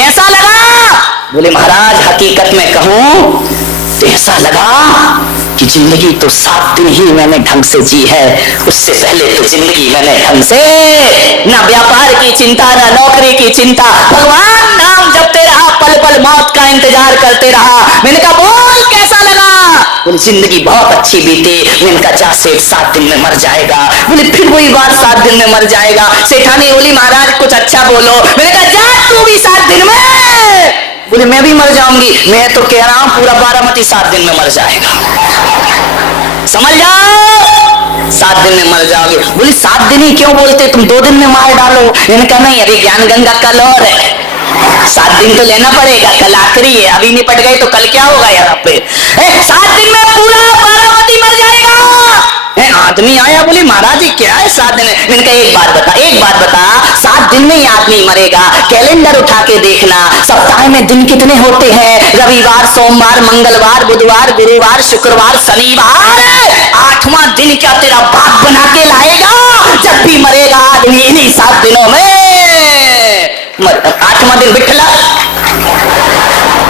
कैसा लगा? बोले महाराज हकीकत में कहूं तो ऐसा लगा कि जिंदगी तो 7 दिन ही मैंने ढंग से जी है, उससे पहले तो जिंदगी मैंने ढंग से ना व्यापार की चिंता ना नौकरी की चिंता, भगवान नाम जपते रहा, पल पल मौत का इंतजार करते रहा। मैंने कहा बोल कैसा लगा? बोले जिंदगी बहुत अच्छी बीती। मैंने कहा जा सेठ 7 दिन में मर जाएगा। बोले फिर वही बात 7 दिन में मर जाएगा। सेठानी बोली महाराज कुछ अच्छा बोलो। मैंने कहा जा तू भी 7 दिन में। बोले मैं भी मर जाऊंगी। मैं तो कह रहा हूं पूरा बारामती 7 दिन में मर जाएगा, समझ जाओ 7 दिन में मर जाओगे। बोले 7 दिन ही क्यों बोलते, तुम 2 दिन में मार डालो। मैंने कहा नहीं अभी ज्ञान गंगा कल और है, 7 दिन तो लेना पड़ेगा, कल आखिरी है, अभी निपट गए तो कल क्या होगा यहाँ पे। 7 दिन में पूरा बारामती मर जाएगा। आदमी आया बोले महाराज जी क्या है 7 दिन में। मैंने कहा एक बात बता 7 दिन में ही आदमी मरेगा, कैलेंडर उठा के देखना, सप्ताह में दिन कितने होते हैं, रविवार सोमवार मंगलवार बुधवार गुरुवार शुक्रवार शनिवार, 8वां दिन क्या तेरा बाप बना के लाएगा? जब भी मरेगा आदमी इन्हीं 7 दिनों में 8वां दिन बिठला।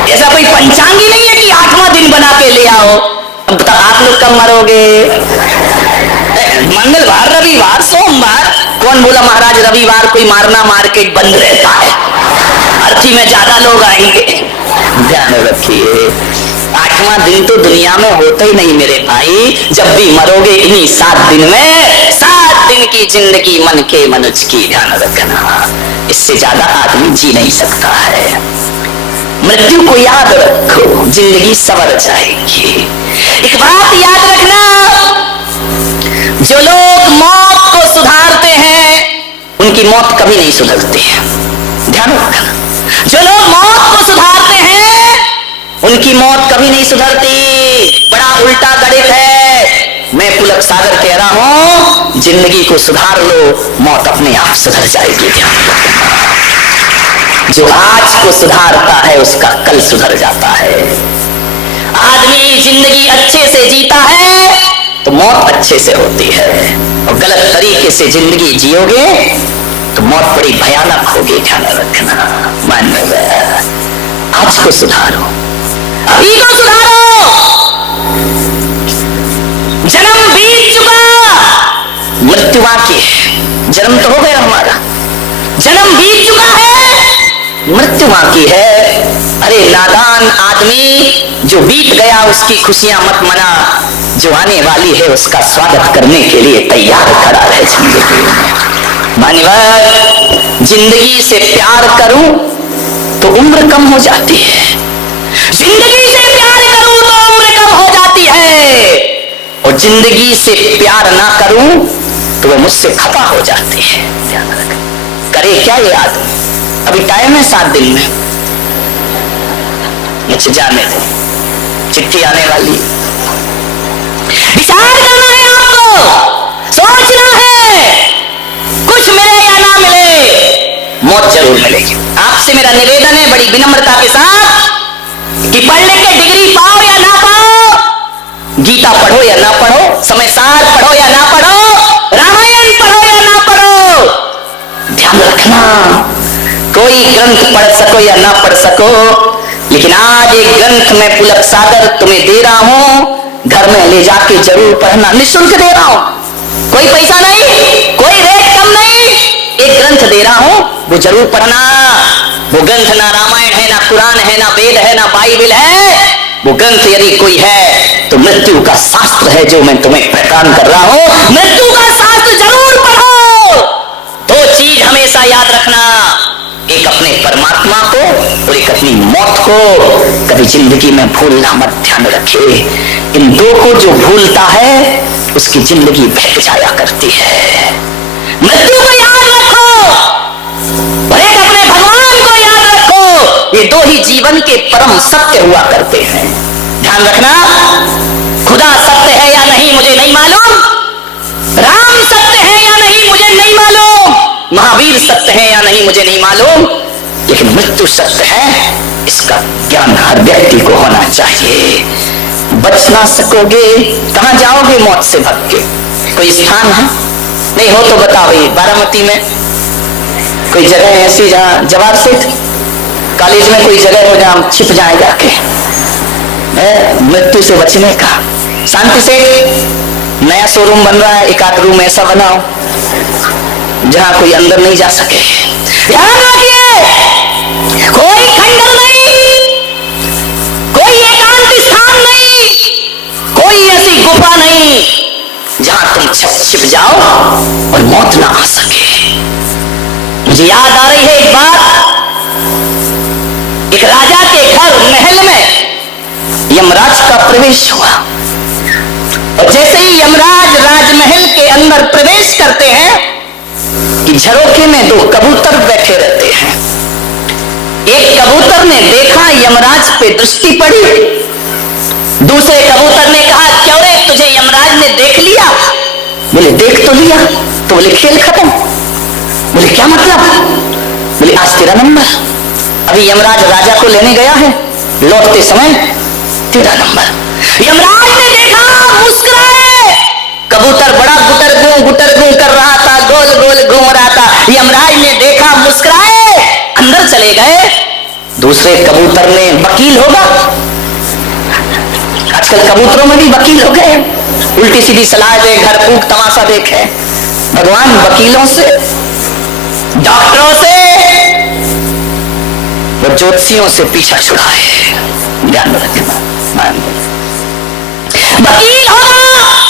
ऐसा कोई पंचांग ही नहीं है कि 8वां दिन बना के ले आओ। अब तो आप लोग कब मरोगे? मंगलवार रविवार सोमवार। कौन बोला महाराज रविवार कोई मारना मार्केट बंद रहता है, अर्ची में ज्यादा लोग आएंगे। ध्यान रखिए 8वां दिन तो दुनिया में होता ही नहीं मेरे भाई। जब भी मरोगे इन्हीं 7 दिन में। 7 दिन की जिंदगी मन के मनुष्य की, ध्यान रखना, इससे ज्यादा आदमी जी नहीं सकता है। मृत्यु को याद रखो, जिंदगी सवर जाएगी। एक बात याद रखना, जो लोग मौत को सुधारते हैं उनकी मौत कभी नहीं सुधरती है। ध्यान रखना, जो लोग मौत को सुधारते हैं उनकी मौत कभी नहीं सुधरती। बड़ा उल्टा गणित है। मैं पुलक सागर कह रहा हूं जिंदगी को सुधार लो, मौत अपने आप सुधर जाएगी। जो आज को सुधारता है उसका कल सुधर जाता है। आदमी जिंदगी अच्छे से जीता है तो मौत अच्छे से होती है, और गलत तरीके से जिंदगी जियोगे तो मौत बड़ी भयानक होगी। ध्यान रखना, मान आज को सुधारो, अभी को सुधारो। जन्म बीत चुका, मृत्यु बाकी है। जन्म तो हो गया हमारा, जन्म बीत चुका है, मृत्यु बाकी है। अरे नादान आदमी, जो बीत गया उसकी खुशियां मत मना, जो आने वाली है उसका स्वागत करने के लिए तैयार खड़ा रहे। मान्यवर, जिंदगी से प्यार करूं तो उम्र कम हो जाती है, जिंदगी से प्यार करूं तो उम्र कम हो जाती है, और जिंदगी से प्यार ना करूं तो वह मुझसे खफा हो जाती है। ध्यान रख, करे क्या ये आदमी? अभी टाइम है 7 दिन में, मुझे जाने दो, चिट्ठी आने वाली है। विचार करना है आपको, सोचना है, कुछ मिले या ना मिले मौत जरूर मिलेगी। आपसे मेरा निवेदन है बड़ी विनम्रता के साथ कि पढ़ लिख के डिग्री पाओ या ना पाओ, गीता पढ़ो या ना पढ़ो, समय सार पढ़ो या ना पढ़ो, रामायण पढ़ो या ना पढ़ो, ध्यान रखना कोई ग्रंथ पढ़ सको या ना पढ़ सको, लेकिन आज एक ग्रंथ में पुलक सागर तुम्हें दे रहा हूं, घर में ले जाके जरूर पढ़ना, निःशुल्क दे रहा हूं, कोई पैसा नहीं, कोई रेट कम नहीं, एक ग्रंथ दे रहा हूं वो जरूर पढ़ना। वो ग्रंथ ना रामायण है, ना कुरान है, ना वेद है, ना बाइबल है, वो ग्रंथ यदि कोई है तो मृत्यु का शास्त्र है जो मैं तुम्हें प्रदान कर रहा हूं। मृत्यु का शास्त्र जरूर पढ़ो। 2 चीज हमेशा याद रखना, एक अपने परमात्मा को और एक अपनी मौत को कभी जिंदगी में भूलना मत। ध्यान रखे, इन 2 को जो भूलता है उसकी जिंदगी बह जाया करती है। मृत्यु को याद रखो और एक अपने भगवान को याद रखो, ये 2 ही जीवन के परम सत्य हुआ करते हैं। ध्यान रखना, खुदा सत्य है या नहीं मुझे नहीं मालूम, राम सत्य है या नहीं मुझे नहीं मालूम, महावीर सत्य है या नहीं मुझे नहीं मालूम, लेकिन मृत्यु सत्य है, इसका ज्ञान हर व्यक्ति को होना चाहिए। बच ना सकोगे, कहां जाओगे मौत से भाग के? कोई स्थान है? नहीं हो तो बताओ, बारामती में कोई जगह ऐसी जहां जवाब सेठ कॉलेज में कोई जगह हो जहां छिप जाए जाके, मृत्यु से बचने का। शांति से नया शोरूम बन रहा है, एक आध रूम ऐसा बनाओ जहां कोई अंदर नहीं जा सके। ध्यान रखिए, कोई खंडर नहीं, कोई एकांत स्थान नहीं, कोई ऐसी गुफा नहीं जहां तुम छिप जाओ और मौत ना आ सके। मुझे याद आ रही है एक बात, एक राजा के घर महल में यमराज का प्रवेश हुआ, और जैसे ही यमराज राजमहल के अंदर प्रवेश करते हैं कि झरोखे में दो कबूतर बैठे रहते हैं। एक कबूतर ने देखा, यमराज पे दृष्टि पड़ी, दूसरे कबूतर ने कहा, क्यों रे तुझे यमराज ने देख लिया? बोले देख तो लिया। तो बोले खेल खत्म। बोले क्या मतलब? बोले आज तेरा नंबर, अभी यमराज राजा को लेने गया है, लौटते समय तेरा नंबर। यमराज ने देखा, मुस्कुराए। कबूतर बड़ा गुटर कर रहा था, गोल गोल घूम रहा था। यमराज ने देखा, मुस्कुराए, अंदर चले गए। दूसरे कबूतर ने, वकील होगा, आजकल कबूतरों में भी वकील हो गए, उल्टी सीधी सलाह दे, घर फूक तमाशा देखे। भगवान वकीलों से, डॉक्टरों से, वो ज्योतिषियों से पीछा छुड़ाए। ध्यान रखना, वकील होगा,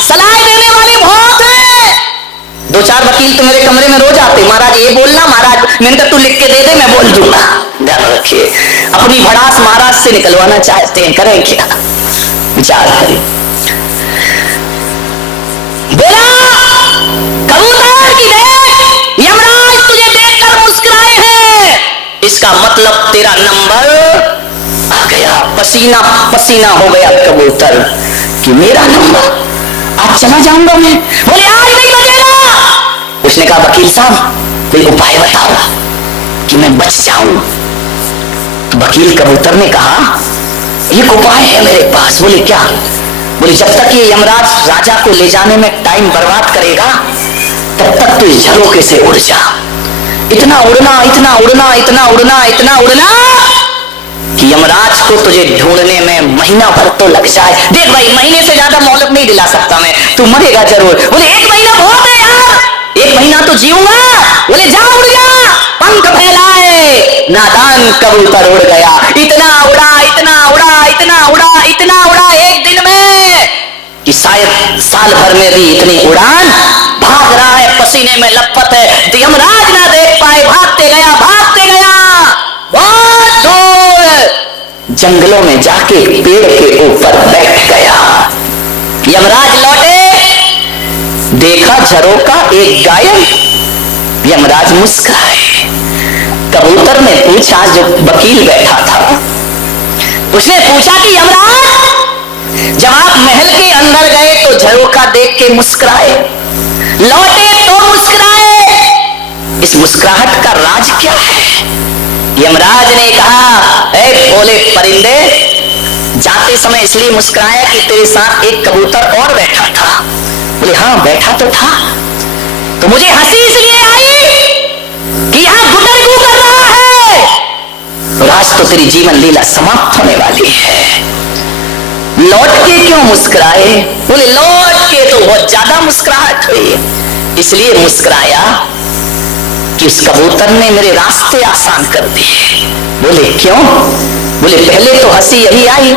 सलाह देने वाले बहुत है। दो चार वकील तो मेरे कमरे में रोज आते, महाराज ये बोलना, महाराज मैंने कहा तू लिख के दे दे, मैं बोल दूंगा। ध्यान रखिए, अपनी भड़ास महाराज से निकलवाना चाहते हैं, करें क्या? विचार करें। बोला कबूतर की देख, यमराज तुझे देखकर मुस्कुराए हैं, इसका मतलब तेरा नंबर आ गया। पसीना पसीना हो गया कबूतर कि मेरा नंबर, आज चला जाऊंगा मैं। बोले आज नहीं बचेगा। उसने कहा वकील साहब कोई उपाय बताओ कि मैं बच जाऊं। तो वकील कबूतर ने कहा एक उपाय है मेरे पास। बोले क्या? बोले जब तक ये यमराज राजा को ले जाने में टाइम बर्बाद करेगा, तब तक तू इस झरोखे से उड़ जा। इतना उड़ना, इतना उड़ना, इतना उड़ना, इतना उड़ना कि यमराज को तुझे ढूंढने में महीना भर तो लग जाए। देख भाई, महीने से ज्यादा मोहलत नहीं दिला सकता मैं, तू मरेगा जरूर। बोले एक महीना बहुत है यार, एक महीना तो जीऊंगा। बोले जा उड़ जा, पंख फैलाए, नादान कबूतर उड़ गया। इतना उड़ा, इतना उड़ा, इतना उड़ा, इतना उड़ा एक दिन में कि शायद साल भर में भी इतनी उड़ान। भाग रहा है, पसीने में लथपथ है, यमराज ना देख पाए, भागते गया, भागते गया, बहुत दूर जंगलों में जाके पेड़ के ऊपर बैठ गया। यमराज लौटे, देखा झरोखा एक गायब। यमराज मुस्कुराए। कबूतर ने पूछा, जो वकील बैठा था, उसने पूछा कि यमराज जब आप महल के अंदर गए तो झरोखा देख के मुस्कुराए, लौटे तो मुस्कुराए, इस मुस्कुराहट का राज क्या है? यमराज ने कहा, ऐ भोले परिंदे, जाते समय इसलिए मुस्कुराया कि तेरे साथ एक कबूतर और बैठा था। बोले हाँ बैठा तो था, तो मुझे हंसी इसलिए आई कि यहाँ गुटरगू कर रहा है, और आज तो तेरी जीवन लीला समाप्त होने वाली है। लौट के क्यों मुस्कुराए? बोले लौट के तो बहुत ज्यादा मुस्कुराहट हुई, इसलिए मुस्कुराया कि उस कबूतर ने मेरे रास्ते आसान कर दिए। बोले क्यों? बोले पहले तो हंसी यही आई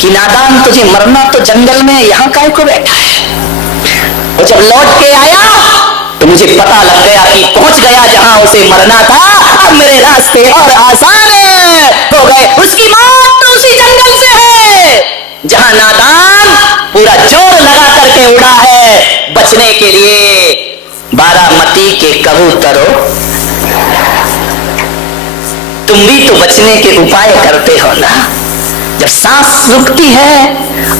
कि नादान तुझे मरना तो जंगल में, यहाँ काहे को बैठा है। और जब लौट के आया तो मुझे पता लग गया कि पहुंच गया जहां उसे मरना था, अब मेरे रास्ते और आसान हो गए। उसकी मौत तो उसी जंगल से है जहां नादान पूरा जोर लगा करके उड़ा है बचने के लिए। बारामती के कबूतरों, तुम भी तो बचने के उपाय करते हो ना। जब सांस रुकती है,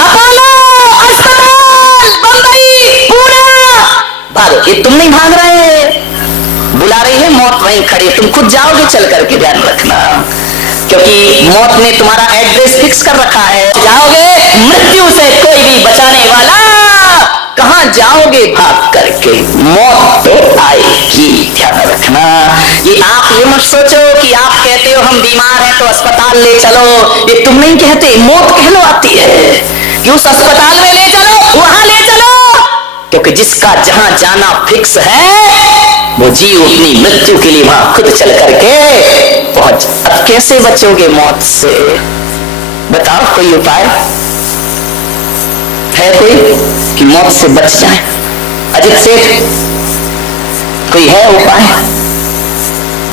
अपोलो अस्पताल बंबई पूना भागो। ये तुम नहीं भाग रहे, बुला रही है मौत, वहीं खड़ी, तुम खुद जाओगे चल करके। ध्यान रखना, क्योंकि मौत ने तुम्हारा एड्रेस फिक्स कर रखा है। जाओगे, मृत्यु से कोई भी बचाने वाला कहां जाओगे भाग करके, मौत तो आएगी, ध्यान रखना। ये आप ये मत सोचो कि आप कहते हो हम बीमार हैं तो अस्पताल ले चलो, ये तुम नहीं कहते, मौत कहलवाती है कि उस अस्पताल में ले चलो, वहां ले चलो, क्योंकि जिसका जहां जाना फिक्स है वो जीव अपनी मृत्यु के लिए वहां खुद चल करके पहुंच। अब कैसे बचोगे मौत से, बताओ कोई उपाय है कोई कि मौत से बच जाए? अजित सेठ कोई है उपाय?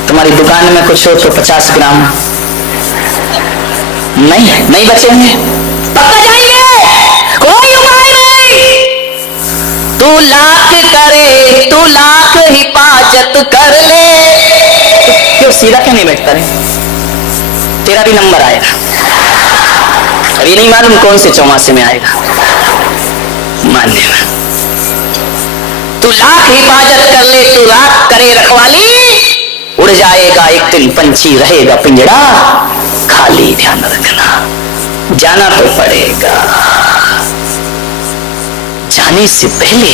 तुम्हारी दुकान में कुछ हो तो 50 ग्राम नहीं बचेंगे, पक्का जाइए, कोई उपाय नहीं। तू लाख करे, तू लाख हिफाजत कर ले, क्यों सीधा क्यों नहीं बैठता रे? तेरा भी नंबर आएगा, अभी नहीं मालूम कौन से चौमासे में आएगा, मान लेना। तू लाख हिफाजत कर ले, तू लाख करे रखवाली, उड़ जाएगा एक दिन पंछी, रहेगा पिंजड़ा खाली, ध्यान रखना। जाना तो पड़ेगा, जाने से पहले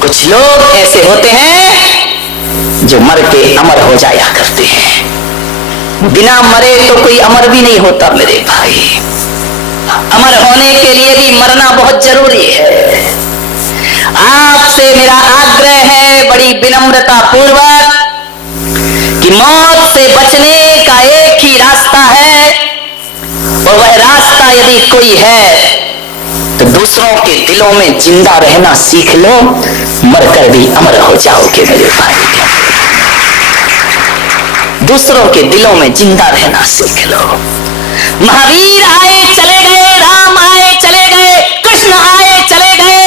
कुछ लोग ऐसे होते हैं जो मर के अमर हो जाया करते हैं, बिना मरे तो कोई अमर भी नहीं होता मेरे भाई। अमर होने के लिए भी मरना बहुत जरूरी है। आपसे मेरा आग्रह है बड़ी विनम्रता पूर्वक कि मौत से बचने का एक ही रास्ता है, और वह रास्ता यदि कोई है तो दूसरों के दिलों में जिंदा रहना सीख लो, मरकर भी अमर हो जाओगे मेरे भाई। दूसरों के दिलों में जिंदा रहना सीख लो। महावीर आए चले गए, राम आए चले गए, कृष्ण आए चले गए,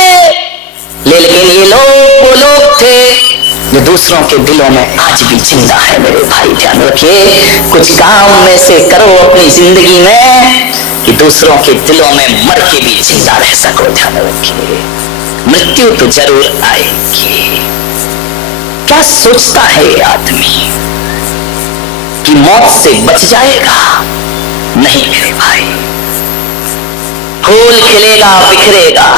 लेकिन ये लोग वो लोग थे जो दूसरों के दिलों में आज भी जिंदा है मेरे भाई। ध्यान रखिए, कुछ काम में से करो अपनी जिंदगी में कि दूसरों के दिलों में मर के भी जिंदा रह सको। ध्यान रखिए, मृत्यु तो जरूर आएगी। क्या सोचता है आदमी कि मौत से बच जाएगा? नहीं मेरे भाई, फूल खिलेगा बिखरेगा,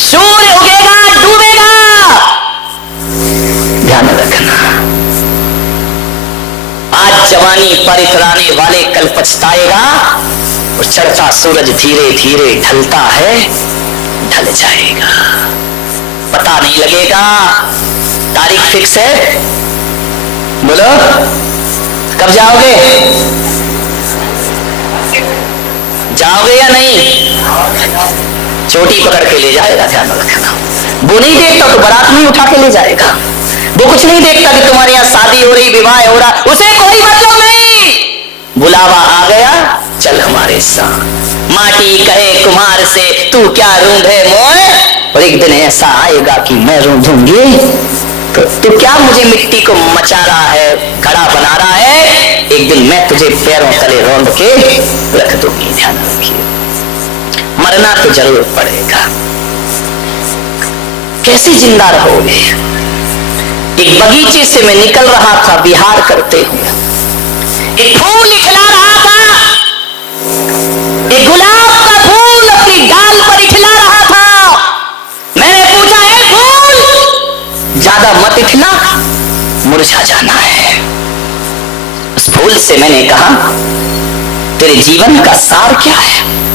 सूर्य उगेगा डूबेगा, ध्यान रखना। आज जवानी पर इतराने वाले कल पछताएगा, और चढ़ता सूरज धीरे धीरे ढलता है, ढल जाएगा, पता नहीं लगेगा। तारीख फिक्स है, बोलो कब जाओगे? जाओगे या नहीं? चोटी पकड़ के ले जाएगा, ध्यान रखना। वो नहीं देखता तो बारात नहीं उठा के ले जाएगा, वो कुछ नहीं देखता कि तुम्हारे यहाँ शादी हो रही, विवाह हो रहा, उसे कोई मतलब नहीं। बुलावा आ गया, चल हमारे साथ। माटी कहे कुम्हार से तू क्या रूंढे मोए, और एक दिन ऐसा आएगा कि मैं रूंढूंगी, तो तू क्या मुझे मिट्टी को मचा रहा है, घड़ा बना रहा है, एक दिन मैं तुझे पैरों तले रौंद के रख दूंगी। ध्यान रखिए, मरना तो जरूर पड़ेगा। कैसे जिंदा रहोगे? एक बगीचे से मैं निकल रहा था विहार करते हुए, एक फूल खिला रहा था, एक गुलाब का फूल अपनी डाल पर खिला रहा था। मैंने पूछा, है फूल ज्यादा मत खिला, मुरझा जाना है। उस फूल से मैंने कहा, तेरे जीवन का सार क्या है?